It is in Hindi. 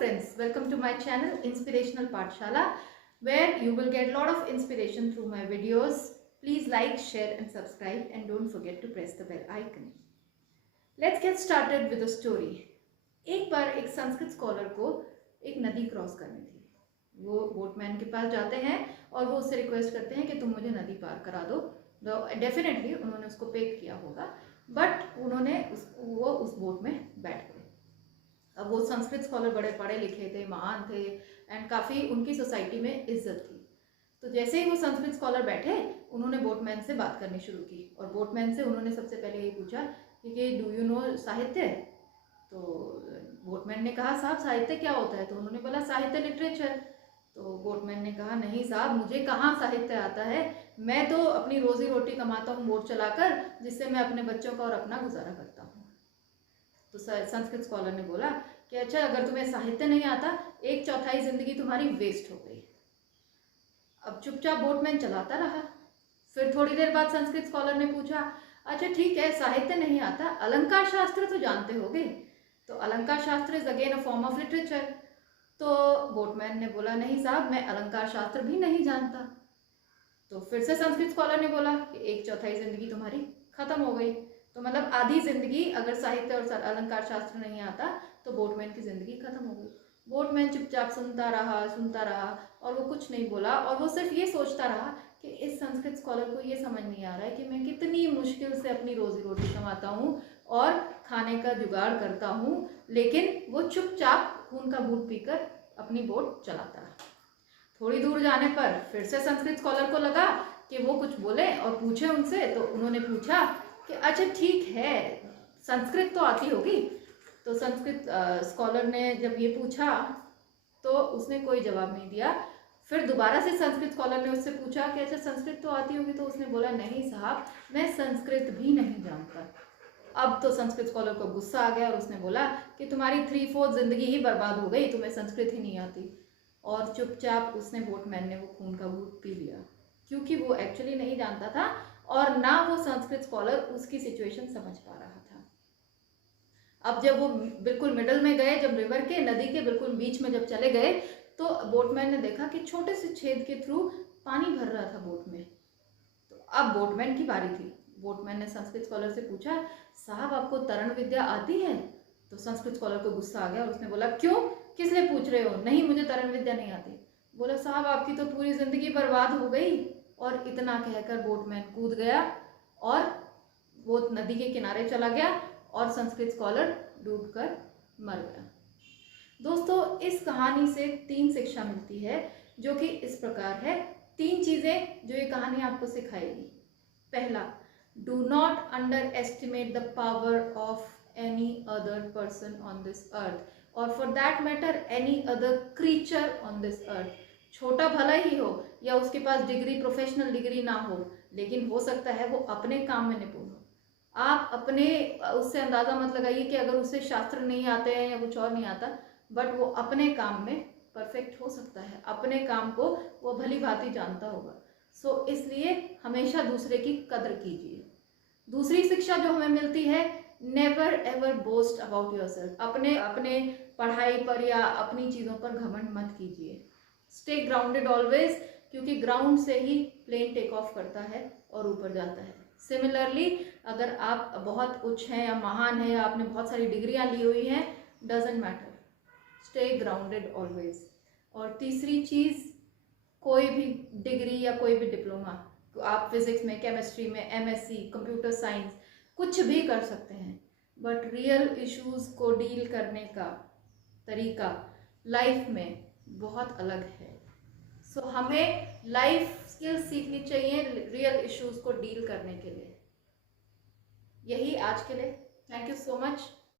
friends, welcome to my channel Inspirational Pathshala, where you will get a lot of inspiration through my videos. Please like, share and subscribe and don't forget to press the bell icon. Let's get started with a story. एक बार एक संस्कृत स्कॉलर को एक नदी क्रॉस करनी थी। वो बोटमैन के पास जाते हैं और वो उससे रिक्वेस्ट करते हैं कि तुम मुझे नदी पार करा दो। डेफिनेटली उन्होंने उसको पे किया होगा, बट उन्होंने वो उस बोट में बैठ गए। अब वो संस्कृत स्कॉलर बड़े पढ़े लिखे थे, महान थे एंड काफ़ी उनकी सोसाइटी में इज्जत थी। तो जैसे ही वो संस्कृत स्कॉलर बैठे, उन्होंने बोटमैन से बात करनी शुरू की और बोटमैन से उन्होंने सबसे पहले ये पूछा कि डू यू नो साहित्य। तो बोटमैन ने कहा साहब साहित्य क्या होता है। तो उन्होंने बोला साहित्य लिटरेचर। तो बोटमैन ने कहा नहीं साहब, मुझे कहाँ साहित्य आता है, मैं तो अपनी रोजी रोटी कमाता हूँ बोट चलाकर, जिससे मैं अपने बच्चों का और अपना गुजारा करता हूँ। तो संस्कृत स्कॉलर ने बोला कि अच्छा, अगर तुम्हें साहित्य नहीं आता, 1/4 जिंदगी तुम्हारी वेस्ट हो गई। अब चुपचाप बोटमैन चलाता रहा। फिर थोड़ी देर बाद संस्कृत स्कॉलर ने पूछा अच्छा ठीक है, साहित्य नहीं आता, अलंकार शास्त्र तो जानते होगे। तो अलंकार शास्त्र is again a form of literature. तो बोटमैन ने बोला नहीं साहब, मैं अलंकार शास्त्र भी नहीं जानता। तो फिर से संस्कृत स्कॉलर ने बोला कि 1/4 जिंदगी तुम्हारी खत्म हो गई। तो मतलब आधी जिंदगी अगर साहित्य और अलंकार शास्त्र नहीं आता तो बोटमैन की जिंदगी खत्म हो गई। बोटमैन चुपचाप सुनता रहा और वो कुछ नहीं बोला, और वो सिर्फ ये सोचता रहा कि इस संस्कृत स्कॉलर को ये समझ नहीं आ रहा है कि मैं कितनी मुश्किल से अपनी रोजी रोटी कमाता हूँ और खाने का जुगाड़ करता हूँ, लेकिन वो चुपचाप खून का घूंट पीकर अपनी बोट चलाता रहा। थोड़ी दूर जाने पर फिर से संस्कृत स्कॉलर को लगा कि वो कुछ बोले और पूछे उनसे। तो उन्होंने पूछा कि अच्छा ठीक है, संस्कृत तो आती होगी। तो संस्कृत स्कॉलर ने जब ये पूछा तो उसने कोई जवाब नहीं दिया। फिर दोबारा से संस्कृत स्कॉलर ने उससे पूछा कि अच्छा संस्कृत तो आती होगी। तो उसने बोला नहीं साहब, मैं संस्कृत भी नहीं जानता। अब तो संस्कृत स्कॉलर को गुस्सा आ गया और उसने बोला कि तुम्हारी 3/4 जिंदगी ही बर्बाद हो गई, तुम्हें संस्कृत ही नहीं आती। और चुपचाप उसने बोटमैन ने वो खून का घूंट पी लिया, क्योंकि वो एक्चुअली नहीं जानता था और ना वो संस्कृत स्कॉलर उसकी सिचुएशन समझ पा रहा था। अब जब वो बिल्कुल मिडल में गए, जब रिवर के नदी के बिल्कुल बीच में जब चले गए, तो बोटमैन ने देखा कि छोटे से छेद के थ्रू पानी भर रहा था बोट में। तो अब बोटमैन की बारी थी। बोटमैन ने संस्कृत स्कॉलर से पूछा साहब आपको तरण विद्या आती है। तो संस्कृत स्कॉलर को गुस्सा आ गया और उसने बोला क्यों, किस लिए पूछ रहे हो, नहीं मुझे तरण विद्या नहीं आती। बोला साहब आपकी तो पूरी जिंदगी बर्बाद हो गई। और इतना कहकर बोटमैन कूद गया और वो नदी के किनारे चला गया और संस्कृत स्कॉलर डूबकर मर गया। दोस्तों, इस कहानी से 3 शिक्षा मिलती है, जो कि इस प्रकार है। 3 चीजें जो ये कहानी आपको सिखाएगी। पहला, do not underestimate the power of any other person on this earth और for that matter any other creature on this earth. छोटा भला ही हो या उसके पास डिग्री, प्रोफेशनल डिग्री ना हो, लेकिन हो सकता है वो अपने काम में निपुण हो। आप अपने उससे अंदाजा मत लगाइए कि अगर उसे शास्त्र नहीं आते हैं या कुछ और नहीं आता, बट वो अपने काम में परफेक्ट हो सकता है, अपने काम को वो भली भांति जानता होगा। सो इसलिए हमेशा दूसरे की कदर कीजिए। दूसरी शिक्षा जो हमें मिलती है, never ever boast about yourself. अपने पढ़ाई पर या अपनी चीज़ों पर घमंड मत कीजिए। स्टे ग्राउंडेड ऑलवेज, क्योंकि ग्राउंड से ही प्लेन टेक ऑफ करता है और ऊपर जाता है। सिमिलरली, अगर आप बहुत उच्च हैं या महान हैं या आपने बहुत सारी डिग्रियां ली हुई हैं, doesn't matter, stay grounded always. और तीसरी चीज़, कोई भी डिग्री या कोई भी डिप्लोमा, आप फिजिक्स में, केमिस्ट्री में, एमएससी, कंप्यूटर साइंस, कुछ भी कर सकते हैं, बट रियल इश्यूज को डील करने का तरीका लाइफ में बहुत अलग है। सो हमें लाइफ स्किल्स सीखनी चाहिए रियल इश्यूज को डील करने के लिए। यही आज के लिए। Thank you so much.